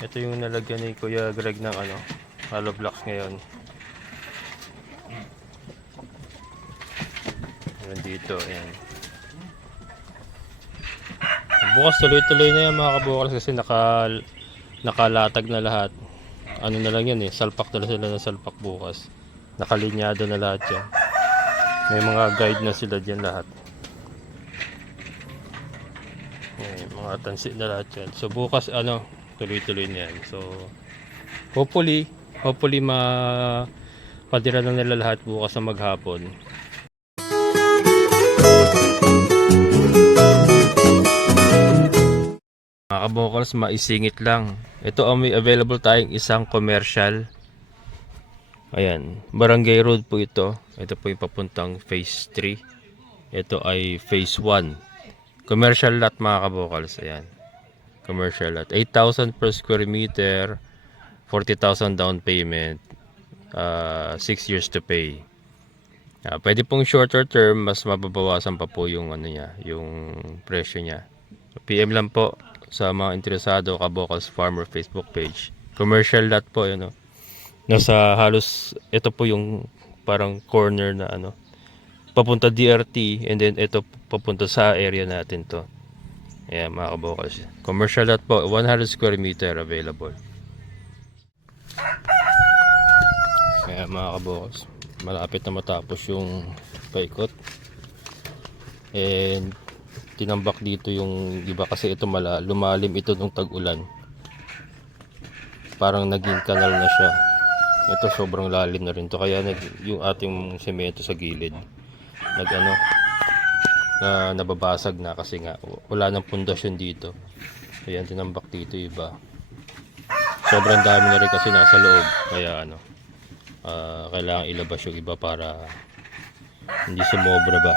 ito yung nalagyan ni Kuya Greg ng ano, hollow blocks ngayon. Nandito, ayan. Bukas tuloy-tuloy na yan mga kabukals kasi nakalatag na lahat. Ano na lang yan eh, salpak na sila ng salpak bukas. Nakalinyado na lahat yan. May mga guide na sila dyan lahat. Mga tansi na lahat yan. So bukas ano, tuloy-tuloy na yan. So hopefully padira na nila lahat bukas na maghapon. Mga kabokals, maisingit lang. Ito ang may available tayong isang commercial. Ayan, Barangay Road po ito. Ito po yung papuntang phase 3. Ito ay phase 1. Commercial lot mga kabokals. Ayan, commercial lot. 8,000 per square meter. 40,000 down payment. 6 years to pay. Pwede pong shorter term, mas mababawasan pa po yung ano niya, yung presyo niya. PM lang po sa mga interesado, Kabokals Farmer Facebook page. Commercial lot po, yun, no? Nasa halos, ito po yung parang corner na ano, papunta DRT, and then ito papunta sa area natin to. Ayan mga Kabokals. Commercial lot po, 100 square meter available. Kaya mga Kabokals, malapit na matapos yung paikot. And tinambak dito yung iba kasi ito lumalim ito nung tag-ulan. Parang naging kanal na siya. Ito sobrang lalim na rin to, kaya yung ating semento sa gilid nababasag na kasi nga wala nang pundasyon dito. Ayan, tinambak dito iba. Sobrang dami na rin kasi nasa loob, kaya kailangan ilabas yung iba para hindi sumobra ba.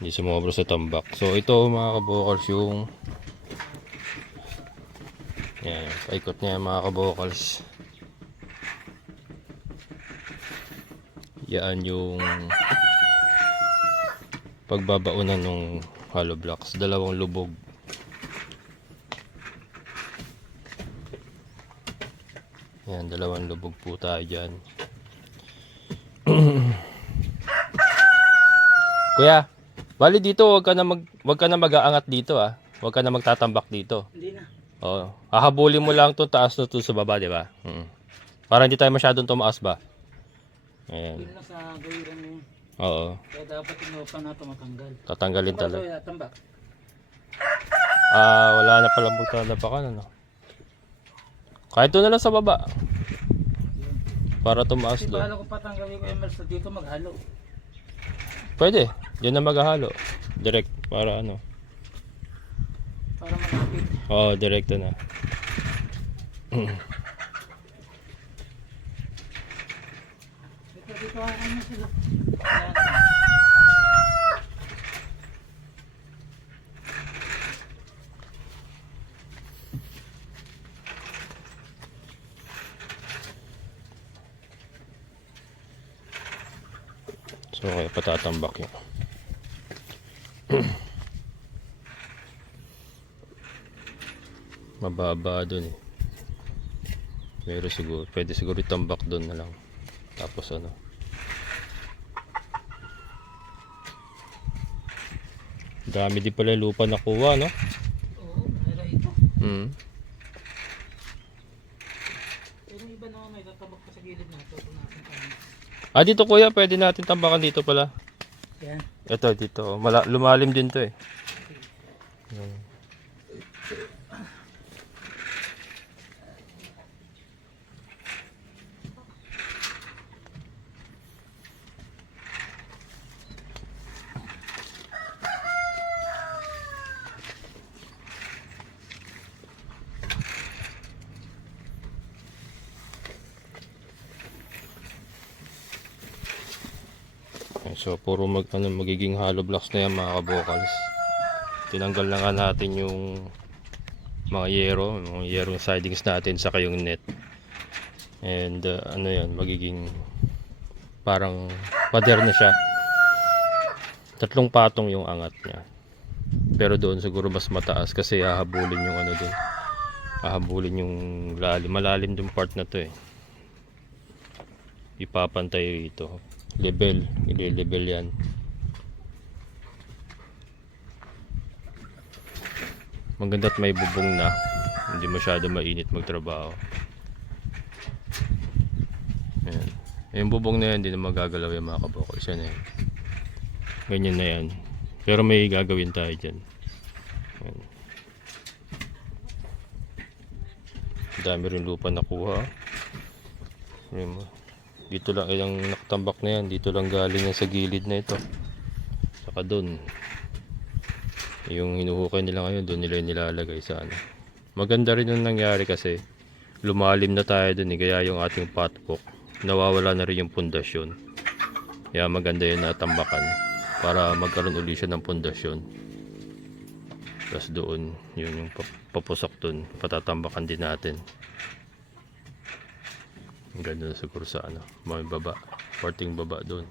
Hindi sumobra sa tambak. So ito mga kabokals yung yan, paikot niya mga kabokals. Yan yung pagbabaunan ng hollow blocks. 2 lubog. Yan, 2 lubog po tayo dyan. Kuya, bali dito, wag ka na mag-aangat dito ah. Wag ka na magtatambak dito. Hindi na. Oo. Hahabulin mo lang 'tong taas na 'to sa baba, 'di ba? Para hindi tayo masyadong tumaas ba. Ayan. Hindi na sa gawiran mo. Oo. Kaya dapat inuupan na ito matanggal. Tatanggalin talaga. Ito, tambak. Wala na palang magtatabakan ano. Kahit doon na lang sa baba. Para tumaas Kasi doon. bahala ko patanggalin ko yung mals dito maghalo. Pwede. Diyan na maghahalo. Direct para ano. Para malapit. Oo, direkto na. Dito ano sila. Ayan. So, kaya patatambak yun. Mababa dun eh. Pero siguro, pwede siguro itambak dun na lang. Tapos ano. Dami din pala lupa nakuha, no? Oo, mayroon ito. Pero iba naman may tatabak pa sa gilid na ito. Dito kuya, pwede natin tambakan dito pala. Yan. Ito, dito. Lumalim din to eh. So puro magiging hollow blocks na yan mga kabokals. Tinanggal na nga natin yung mga yero sidings natin saka yung net. And ano yan, magiging parang pader na siya. 3 patong yung angat niya. Pero doon siguro mas mataas kasi hahabulin yung ano doon. Hahabulin yung lalim. Malalim yung part na to eh. Ipapantay ito. Level. Ile-level yan. Maganda't may bubong na. Hindi masyado mainit magtrabaho. Ayan. Yung bubong na yan, hindi na magagalaw yung mga kabokals. Yan eh. Ganyan na yan. Pero may gagawin tayo dyan. Ayan. Dami rin lupa nakuha. Ayan mo. Dito lang, yung nakatambak na yan. Dito lang galing yan sa gilid na ito. Saka doon. Yung hinuhukay nila ngayon, doon nila nilalagay sa ano. Maganda rin yung nangyari kasi lumalim na tayo doon eh. Kaya yung ating potbook, nawawala na rin yung pundasyon. Kaya maganda yun natambakan para magkaroon uli siya ng pundasyon. Tapos doon, yun yung papusok doon, patatambakan din natin. Ang ganda na siguro sa ano, may baba, parting baba doon.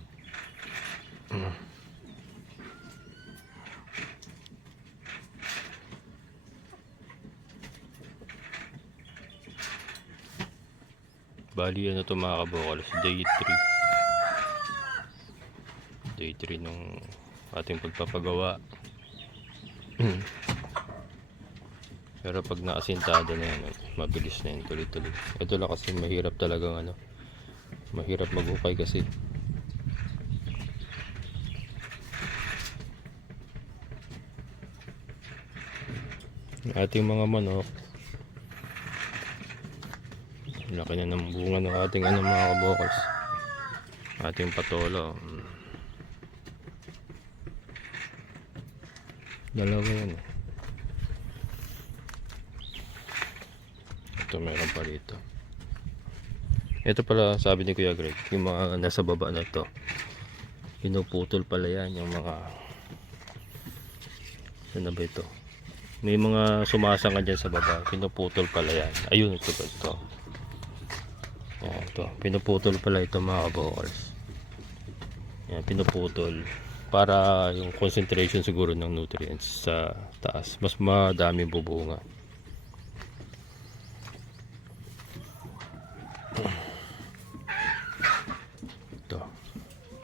Bali ano to mga kabokals, day 3 nung ating pagpapagawa. Pero pag naasintado na yan, mabilis na yan, tuloy-tuloy. Ito lang kasi mahirap talagang ano, mahirap maghukay kasi. Ating mga manok, laki na ng bunga ng ating ano mga kabokals, ating patolo. Dalawa yan eh. Ito meron pa rito. Ito pala sabi ni Kuya Greg, yung mga nasa baba na to, pinuputol pala yan, yung mga ano ba ito, may mga sumasanga dyan sa baba, pinuputol pala yan. Ayun, ito ba ito. Yan, ito, pinuputol pala ito mga kabokals. Yan, pinuputol para yung concentration siguro ng nutrients sa taas, mas madami bubunga. Ito,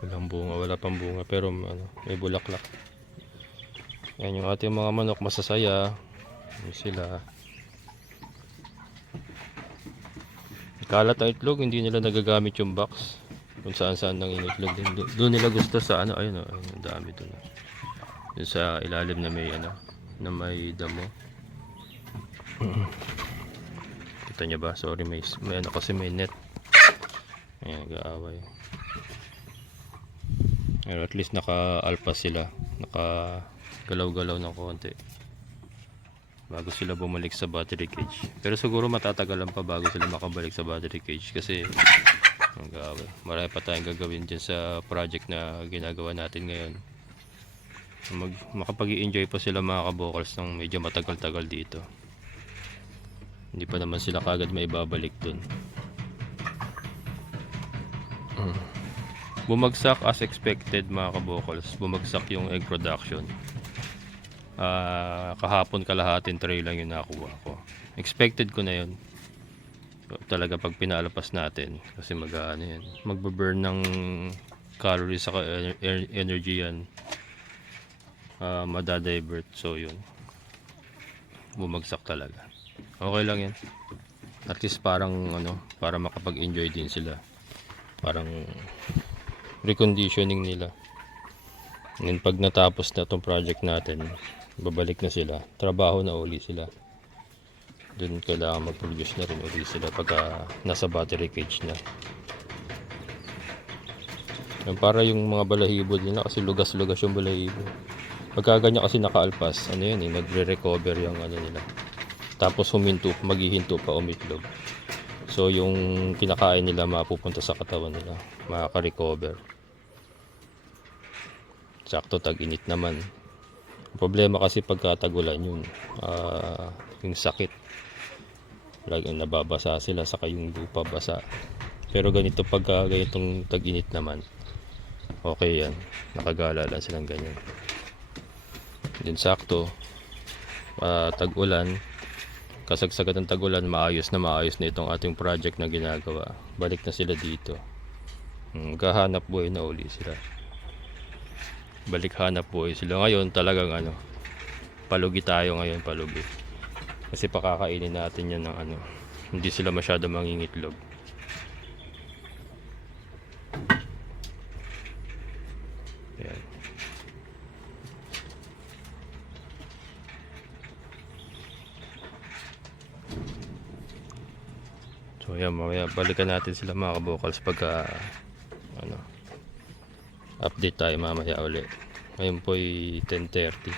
walang bunga, wala pang bunga pero ano, may bulaklak. Yan yung ating mga manok, masasaya. Yan sila. Kalat ang itlog, hindi nila nagagamit yung box. Kung saan saan nang initlog din. Doon nila gusto sa ano, ayun oh, ayun, ang dami doon. Doon sa ilalim na may ano, na may damo. Kita niyo ba? Sorry, may ano kasi may net. Ayan, nag-aaway. Pero at least naka-alpas sila. Naka-galaw-galaw ng konti. Bago sila bumalik sa battery cage. Pero siguro matatagalan pa bago sila makabalik sa battery cage. Kasi marami pa tayong gagawin dyan sa project na ginagawa natin ngayon. Makapag-i-enjoy pa sila mga kabokals ng medyo matagal-tagal dito. Hindi pa naman sila kagad maibabalik dun. Bumagsak as expected mga kabokals. Bumagsak yung egg production. Kahapon kalahating tray lang yung nakuha ko. Expected ko na yun. Talaga pag pinalapas natin kasi magbe-burn ng calories sa energy yan, madadivert. So yun, bumagsak talaga. Okay lang yan, at least parang ano, para makapag-enjoy din sila, parang reconditioning nila. And pag natapos na tong project natin, babalik na sila, trabaho na uli sila. Doon kailangan mag-produce na rin uli sila pagka nasa battery cage na. Yan, para yung mga balahibo nila kasi lugas-lugas yung balahibo. Pagka ganyan kasi nakaalpas, ano yan eh, nagre-recover yung ano nila. Tapos maghihinto pa umitlog. So yung kinakain nila mapupunta sa katawan nila, makaka-recover. Sakto tag-init naman. Problema kasi pagka tagulan yun, yung sakit. Lagi nababasa sila, saka yung lupa basa. Pero ganito pagka ganitong tag-init naman, okay yan, nakagala lang silang ganyan. Din sakto. Tag-ulan. Kasagsagan ng tag-ulan, maayos na itong ating project na ginagawa. Balik na sila dito. Gahanap buhay na uli sila. Balik hanap buhay sila. Ngayon talagang palugi tayo ngayon, palugi. Kasi pakakainin natin yan ng hindi sila masyado mangingitlog. Yan. So yan, mamaya balikan natin sila mga kabukals pagka update tayo mamaya ulit. Ngayon po ay 10:30.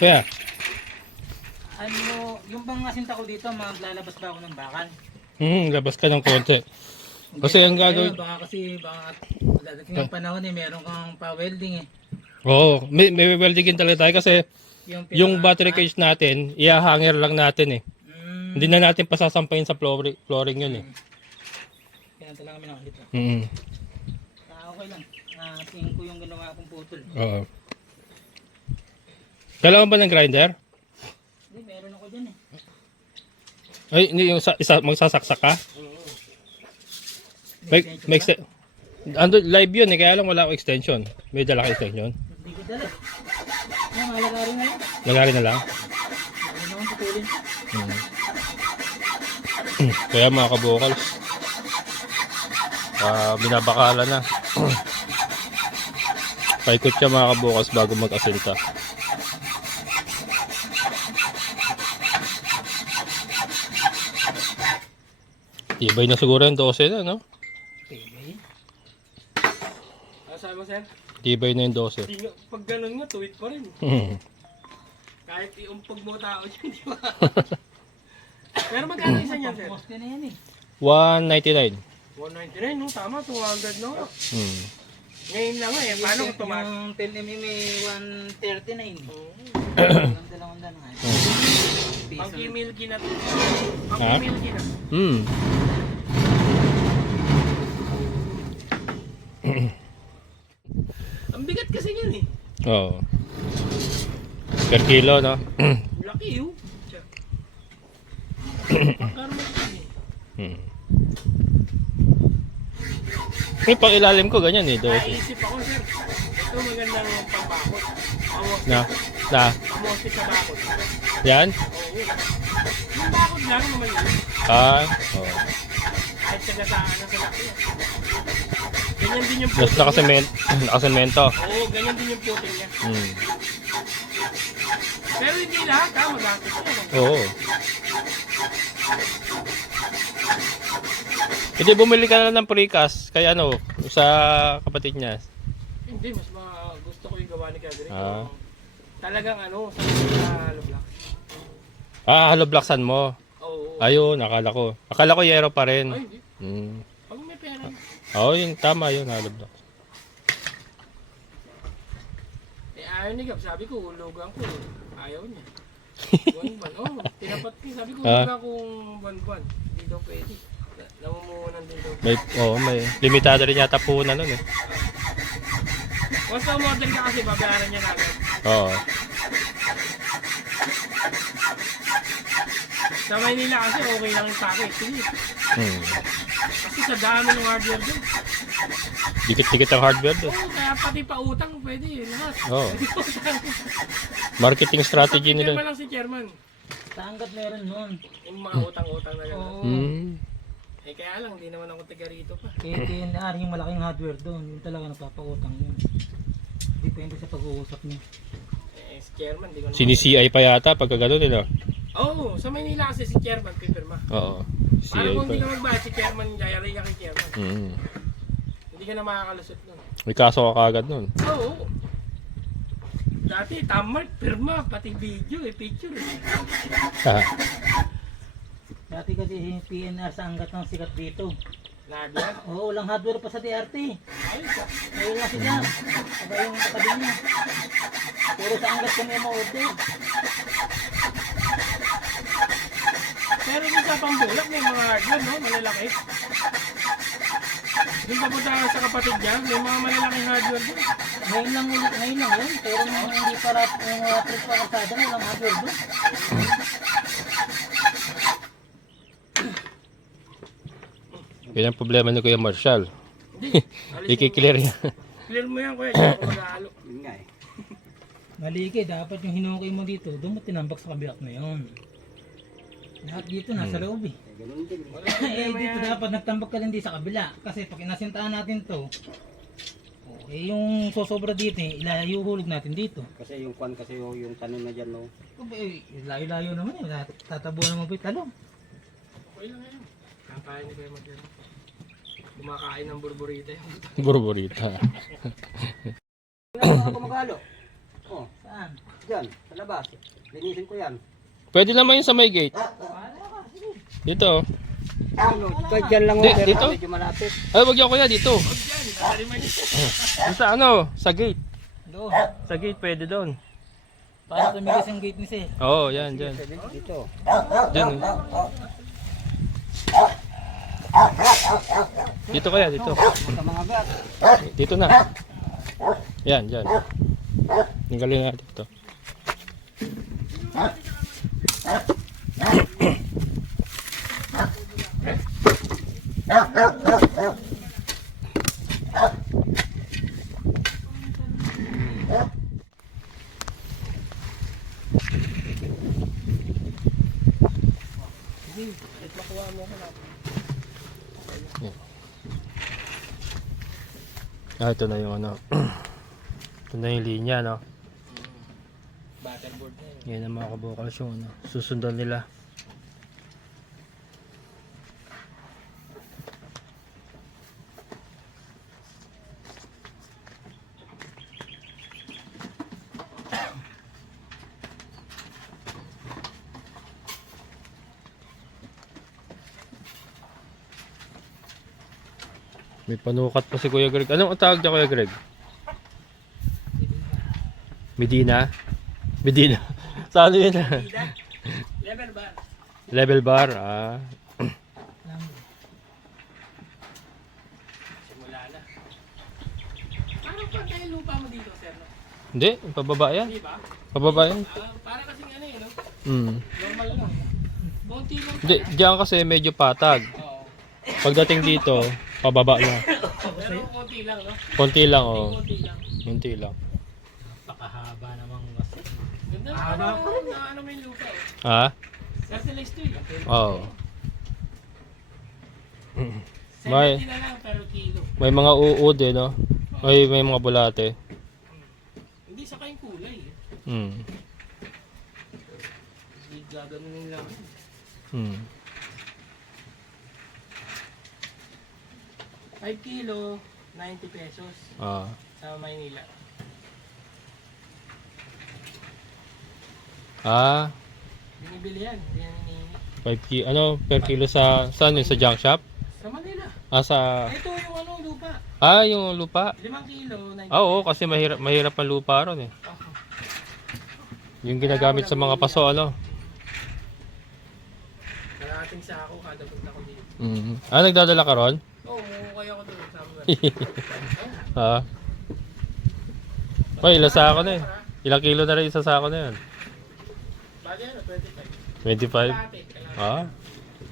Kaya Yung bang asinta ko dito, maglalabas ba ako ng bakal? labas ka ng konti. Kasi ang gagawin, Baka dadating ang panahon meron kang pa-welding oo, may weldingin talaga tayo kasi yung pinaka- battery case natin, i-hanger lang natin Hindi na natin pasasampayin sa flooring yun Kaya talaga kami nakakita. Okay lang. Tingin ko yung ginawa kong putol. Oo. Kailangan ba ng grinder? Hindi, meron ako dyan Ay, hindi yung isa magsasaksak ka? Live yun kaya lang wala akong extension. May dala ka extension? Hindi ko dala. Malagari na lang. Lagari na lang? Hindi naman putulin. Kaya mga kabukals, binabakala na. Paikot siya mga kabukals bago mag-asinta. Tibay na siguro yung 12 na, no? Pwede. Sabi mo, sir? Tibay na yung 12. Pag ganun nga, tuwid pa rin. Kahit iumpag mo tao dyan, di ba? Pero magkano isa niyan, sir? Poste na yan 199. 199, no? Tama, 200 no? Ngayon lang paano kung tumaas? Yung 10mm may 139. Ang dalawang na nga. Pang kimilki na to. Pang kimilki na. Ang bigat kasi yun Oo. Per kilo, no? Laki yun. Pagkaro mo May pang ilalim ko ganyan 12. Naisip ako, sir. Ito magandang pambakot. Na? Pamoste sa bakot. Yan? Oo. Yung bakot lang naman yun. Oo. Kahit sagasaan na sa laki yan. Ganyan din yung Mas puting nakasemento. Oo, ganyan din yung puting niya. Pero hindi lahat magastos yan. Oo. Hindi, bumili ka na ng precast kaya sa kapatid niya. Hindi, mas gusto ko yung gawa ni Kadri. Talagang sa hollow block. Hollow blocksan mo. Oo. Ayun, akala ko yero pa rin. Ay, hindi. Pag may pera. Oo, yun, tama yun, hollow block. Ayaw ni Gab, sabi ko, hulugan ko. Ayaw niya. Buwan-buwan. Tinapat ko. Sabi ko, hulugan kong buwan-buwan. Hindi daw pwede. Namumuhunan din daw. May limitado rin yata puhunan nun Once na umorder ka kasi, babayaran niya na agad. Oo. Sa Maynila kasi, okay lang yung package. Sige. Kasi sa dami ng hardware doon. Dikit-dikit ang hardware doon. Oo, kaya pati pa utang pwede lahat. Oo. Marketing strategy nila. Chairman lang si chairman. Sa hanggat meron nun. Yung mga utang-utang na gano'n. Kaya lang, hindi naman ako taga rito pa. TNR, yung malaking hardware doon, yun talaga nagpapautang yun. Depende sa pag-uusap niya. Si chairman, di ko naman. Sini-CI pa yata pagka gano'n nila. Oo, sa Maynila kasi si chairman, pipirma. Oo. Para CI kung pa. hindi ka magbayad, si chairman, yayari ka kay chairman. Hindi ka na makakalusot nun. May kaso ka kagad nun. Oo. Dati, tamart, pirma, pati video, picture. Dati kasi PNR sa hanggat ng sikat dito. Hardware? Oo, walang hardware pa sa DRT. Ayun lang sila. Saka yung katabi niya. Pero sa hanggat kami ang ma-order. usapang bulak, may mga hardwood, no? Malalaki. Yung papunta sa kapatid niya, may mga malalaking hardwood doon. Ngayon lang yun. Pero hindi para yung trip pa kalsada na lang hardware doon. Yan ang problema ni Kuya Marshall. Ikiklear niya. Clear mo yan, kuya. Hindi ako mag-aalo. Maliki, dapat yung hinukay mo dito, doon mo tinambak sa kabiyak na yun. Lahat dito nasa loob eh. Dito dapat nagtambak ka din di sa kabila. Kasi pag inasintahan natin to, yung sosobra dito eh, ilayo-hulog natin dito. Kasi yung kwan kasi yung tanim na dyan, no? Layo-layo naman eh, tatabo naman po yung talong. Okay lang yan. Kakain ni Kuya Magdala. Kumakain ng burburita yung Burburita. Ako mag-alo. Oh, Saan? dyan, sa labas. Linisin ko yan. Pwede naman yung sa may gate. Dito. Kahit dyan lang, Di- pero dito? medyo malapit. Ay, wag yan kuya dito. dyan. Nataliman niya. Sa ano? Sa gate. Doon. Sa gate pwede doon. Para tumigas yung gate ni Sir. Oo, yan, dyan. Dito. Dyan. Dito kaya, dito. Sa mga gat. Dito na. Yan, dyan. Nagaling natin ito. Ito na yung ano. Ito na yung linya, no? Butterboard na yun. Yan ang mga kabukals yung ano, susundan nila. May panukat pa si Kuya Greg. Anong tawag niya Kuya Greg? Medina? Medina. Saan yun? Level ba? Level bar. Ah. Simula na. Parang pantay yung lupa mo dito, sir, no? Hindi, pababa yan. Di ba? Pababa yan. Para kasing ano yun, no? Hmm. Normal lang. Konti lang. Hindi, diyan kasi medyo patag. Oo. Pagdating dito, pababa na. Pero konti lang, no? Konti lang, oh. Konti lang. Konti lang. Pakahaba namang kasi. Ganda na ano mo yung lupa, oh. Ha? Fertilize to eh. Oo. May 70 na lang pero kilo. may mga uod eh, no? May mga bulate. Hindi saka yung kulay eh. Hmm. Hindi gaganunin lang. Hmm. 5 kilo, 90 pesos Ah. sa Maynila. Ah, Binibili yan, hindi yan hinihingi. 5 kilo. Ano, per kilo sa saan yun? Sa junk shop? Sa Manila. Ah, sa Ito yung ano, lupa. Ah, yung lupa. 5 kilo, 90 Ah, oo, kasi mahirap ang lupa ron eh. Yung ginagamit sa mga paso, ano? Kalahating sa ako kada punta ko dito. Mm. Ah, nagdadala ka ron? Oo, kaya ko doon. Sabi ko. Ah. May ilang sako na eh. Ilang kilo na rin isa sako na yun? Bali ano, 25. 25? Kalahati, kalahati. Ah.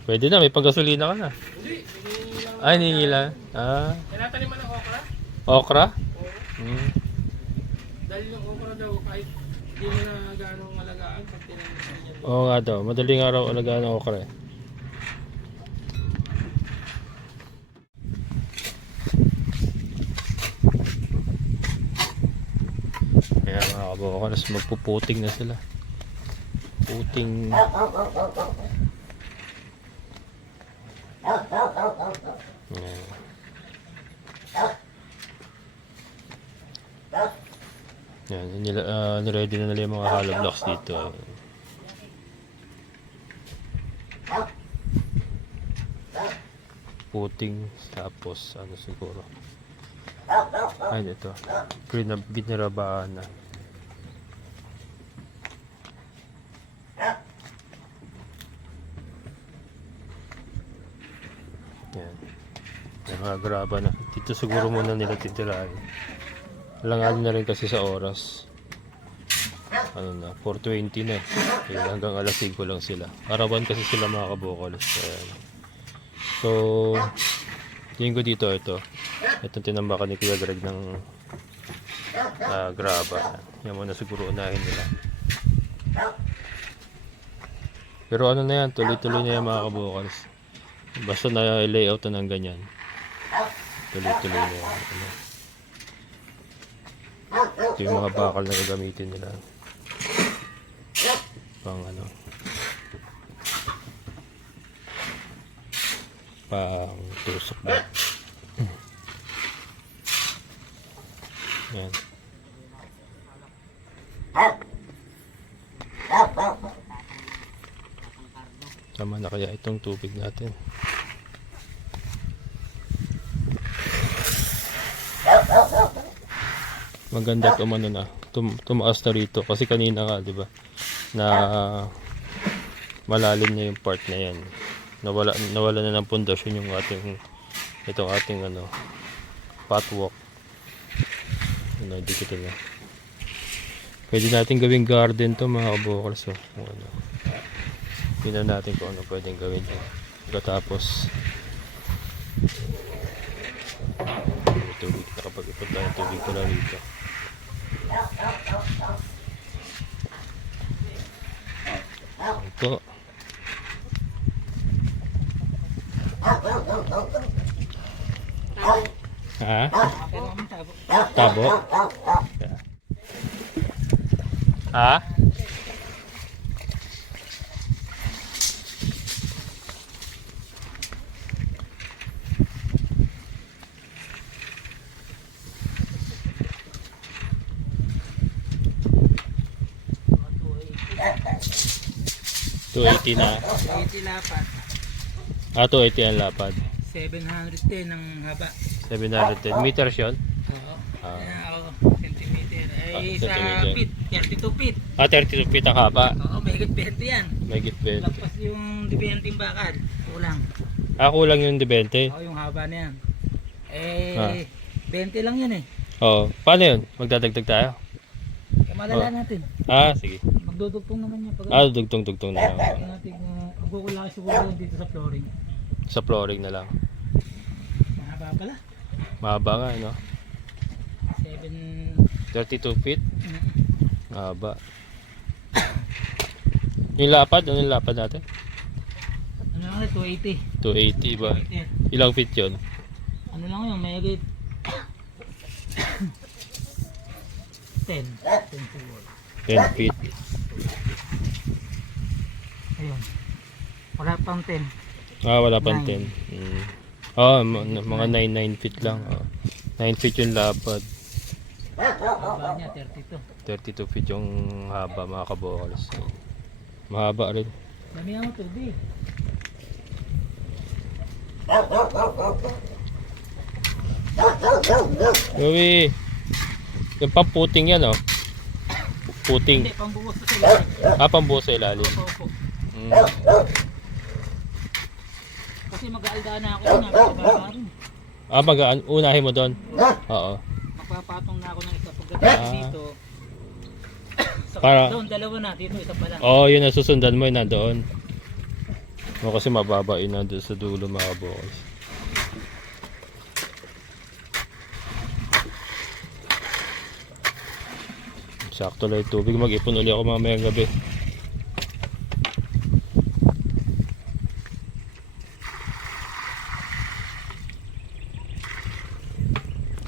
Pwede na, may panggasolina ka na. Hindi, hinihingi lang. Ay, ningila. Ah. Tinataniman ng okra? Okra? Oo. Mm. Dahil yung okra daw, kahit hindi mo na gano'ng malagaan, pag tinanim sa inyo. Oo nga daw, madaling araw alagaan ng okra eh. Kaya mga kabukals, magpuputing na sila. Puting. Ayan. Yan, niready na nila yung mga hollow blocks dito. Puting, tapos ano siguro. Ay, ito. Ginarabaan na. Yan. Yung mga graba na. Dito siguro muna nila titirahin. Langan na rin kasi sa oras. Ano na, 4:20 na eh. Kaya hanggang alas 5 lang sila. Arawan kasi sila mga kabukalos. Ayan. So, tingin ko dito ito. Itong tinambakan ni Kuya Greg ng graba. Yan muna siguro unahin nila. Pero ano na yan, tuloy-tuloy na yan mga kabukalos. Basta na layout na ng ganyan. Tuloy-tuloy na yan. Ano. Ito yung mga bakal na gagamitin nila. Pang ano. Pang tusok na. Yan. Tama na kaya itong tubig natin. Maganda umano na. Tumaas na rito kasi kanina nga, 'di ba? Na malalim na yung part na 'yan. Nawala na ng pundasyon yung itong ating ano, pathwalk. Ano, dito na. Pwede natin gawing garden to mga kabukals. So, ano. Tingnan natin kung ano pwedeng gawin dyan. Pagkatapos tubig, nakapag-ipot lang yung tubig ko lang dito. Ito. Ha? Tabo? Yeah. Ha? $280 na. 80 lapad. 280 ang lapad. 710 ang haba. 710 meters yun? Oo. Ah. Centimeter. Ay, sa Centimeter. feet. 32 feet. 32 feet ang haba. Oo, may higit 20 yan. May gitbet. Lagpas yung 20 bakal. Kulang. Kulang yung 20. Oo, yung haba na yan. Ah. 20 lang yan eh. Oo. Paano yun? Magdadagdag tayo? Kaya malala natin. Sige. Magdudugtong naman yan. Pag Dugtong-dugtong na lang. natin, magkukulaki siguro lang dito sa flooring. Sa flooring na lang. Mahaba pala. Mahaba nga, no? 7... 32 feet. Mahaba. Yung lapad, ano yung lapad natin? Ano lang yun, 280. 280 ba? 280. Ilang feet yun? Ano lang yun, may higit 10 siguro. 10 feet. Ayun. Wala pang 10. Wala pang 10. Mga 9 feet lang. 9 feet yung lapad. Haba niya, 32. 32 feet yung haba mga kabokals. Mahaba rin. Dami ang tubig. Uy, yung pamputing yan, oh. Puting. Hindi, pambuhos sa sila. Pambuhos sa ilalim. Opo. Mm. Kasi mag-aaldaan na ako yun. Napakababa rin. Unahin mo doon? Oo. Magpapatong na ako ng isa. Pagdating dito, Para- doon, dalawa na. Dito, isa pa lang. Oo, yun ang susundan mo, yun nandoon. Kasi mababa yun nandoon sa dulo mga kabokals. Sakto lang yung tubig. Mag-ipon ulit ako mamayang gabi.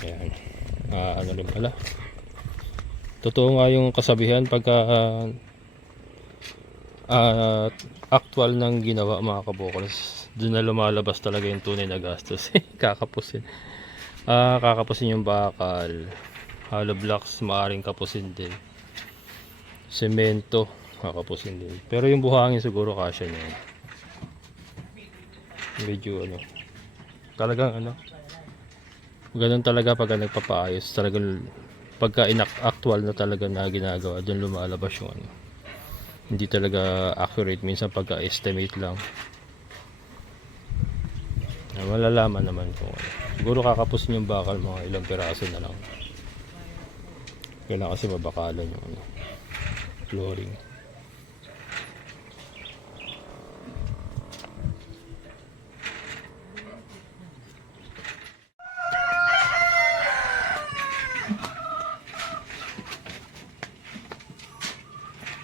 Ayan. Ano rin pala. Totoo nga yung kasabihan pagka actual ng ginawa mga kabokals. Doon na lumalabas talaga yung tunay na gastos. Kakapusin. Kakapusin yung bakal. Hollow blocks maaring kapusin din. Semento kakapusin din. Pero yung buhangin siguro kasya niya. Medyo talagang ganun talaga pag nagpapaayos. Talagang pagka actual na talaga na ginagawa, doon lumalabas yung hindi talaga accurate. Minsan pagka estimate lang. Malalaman naman kung ano. Siguro kakapusin yung bakal, mga ilang piraso na lang. Kailangan kasi mabakalan yung ano, flooring.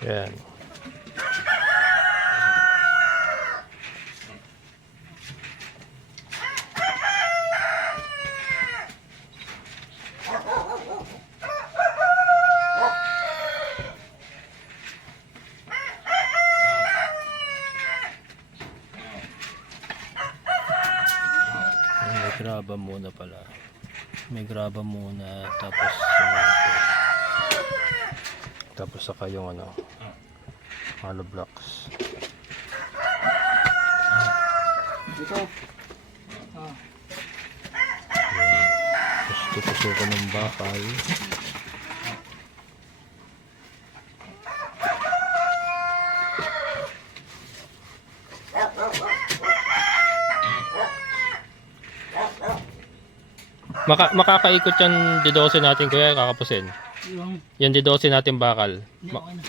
Yan. May graba muna pala. May graba muna tapos semento. Tapos saka yung ano, hollow blocks. Dito. Tapos tutusukan ng bakal. Makakaikot yan D12 natin kuya, kakapusin. Yung, Yan D12 natin bakal. hindi, okay na.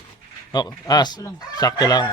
Oh, Sakto lang. sakto lang.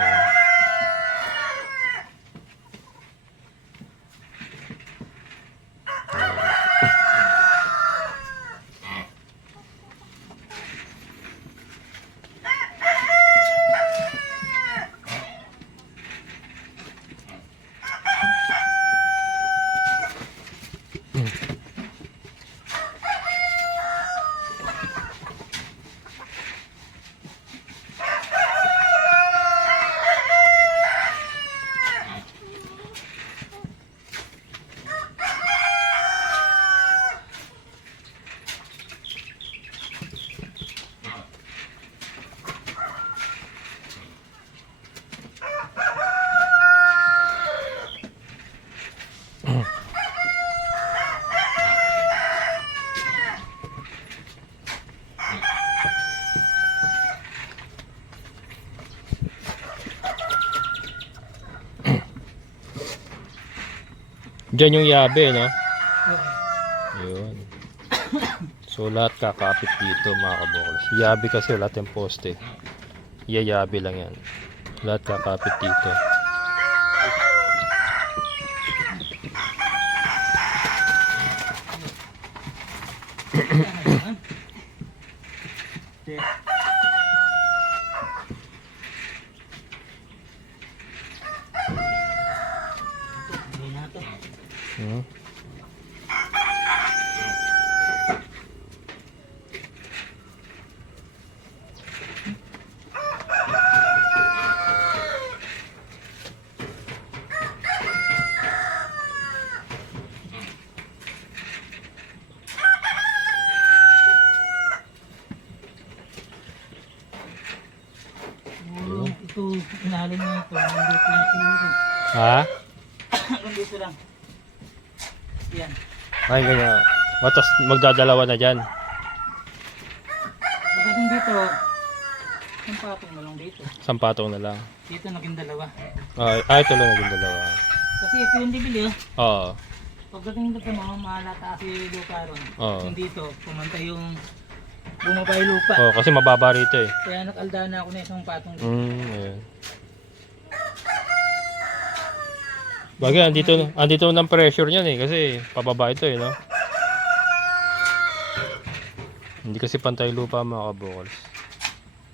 Diyan yung yabe, no? Yun. So lahat kakapit dito mga kabokals. Yabe kasi lahat yung poste. Yayabe lang yan. Lahat kakapit dito. Hindi na to. Hmm? Siguro, ito, inahalin na ito. Nandito lang siguro. Ha? Nandito lang. Yan. Ay, ganyan. Matas magdadalawa na dyan. Pagdating dito, yung patong na lang dito. Sampatong na lang. Dito naging dalawa. Ito lang naging dalawa. Kasi ito yung bibili oh. Oo. Pagdating dito mo, mahalata kasi yung lupa ron. Oo. Yung dito, pumunta yung bumaba yung lupa. Oh, kasi mababa rito eh. Kaya nakalda na ako na isang patong dito. Ayan. Bagay, andito ng pressure niyan eh, kasi pababa ito eh, no? Hindi kasi pantay lupa mga kabokals.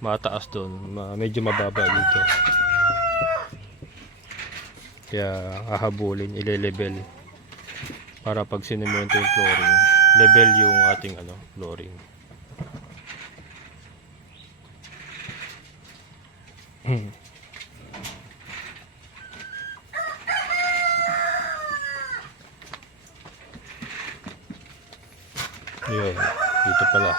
Mataas doon, medyo mababa dito. Kaya hahabulin, ile-level. Para pag sinemento yung flooring, level yung ating ano, flooring. Yun, dito pala.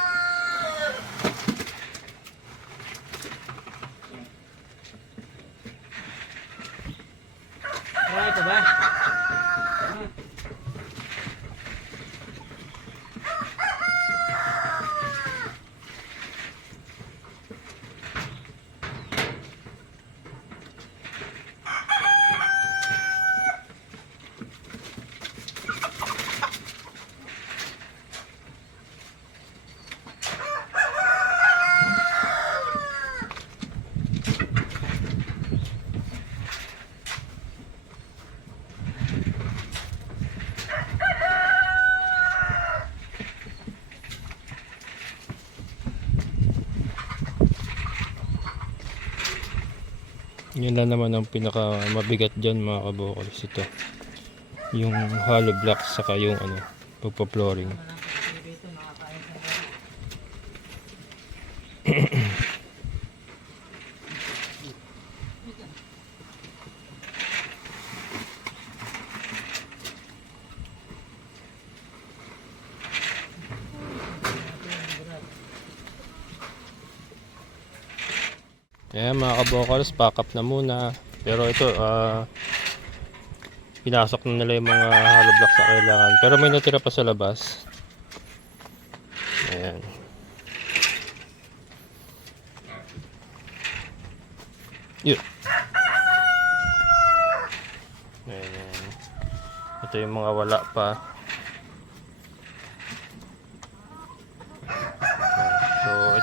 Kaya ito ba? Yun lang naman ang pinaka mabigat dyan mga kabokals, ito yung hollow blocks saka yung ano, pagpa-flooring. Dito nakakain sa Ayan mga kabokals, pack up na muna. Pero ito, pinasok na nila yung mga hollow blocks sa kailangan. Pero may natira pa sa labas. Ayan. Yun. Ayan. Ito yung mga wala pa. So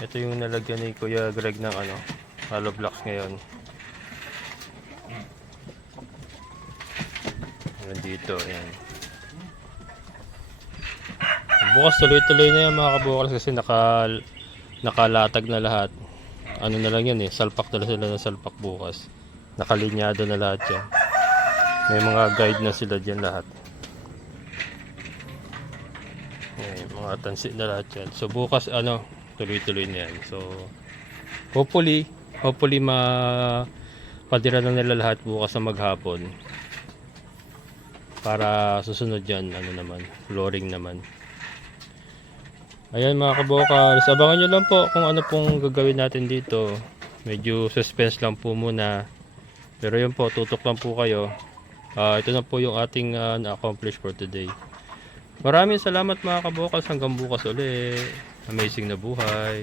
ito yung nalagyan ni Kuya Greg ng ano, hollow blocks ngayon. Nandito, ayan. Bukas tuloy-tuloy na yan mga kabukals kasi nakalatag na lahat. Ano na lang yan salpak na sila ng salpak bukas. Nakalinyado na lahat yan. May mga guide na sila dyan lahat. Ayan, mga tansi na lahat yan. So bukas tuloy-tuloy na yan. So hopefully padira na nila lahat bukas na maghapon. Para susunod yan, flooring naman. Ayan mga kabokals, abangan nyo lang po kung ano pong gagawin natin dito. Medyo suspense lang po muna. Pero yun po, tutok lang po kayo. Ito na po yung ating na-accomplish for today. Maraming salamat mga kabokals, hanggang bukas ulit. Amazing na buhay.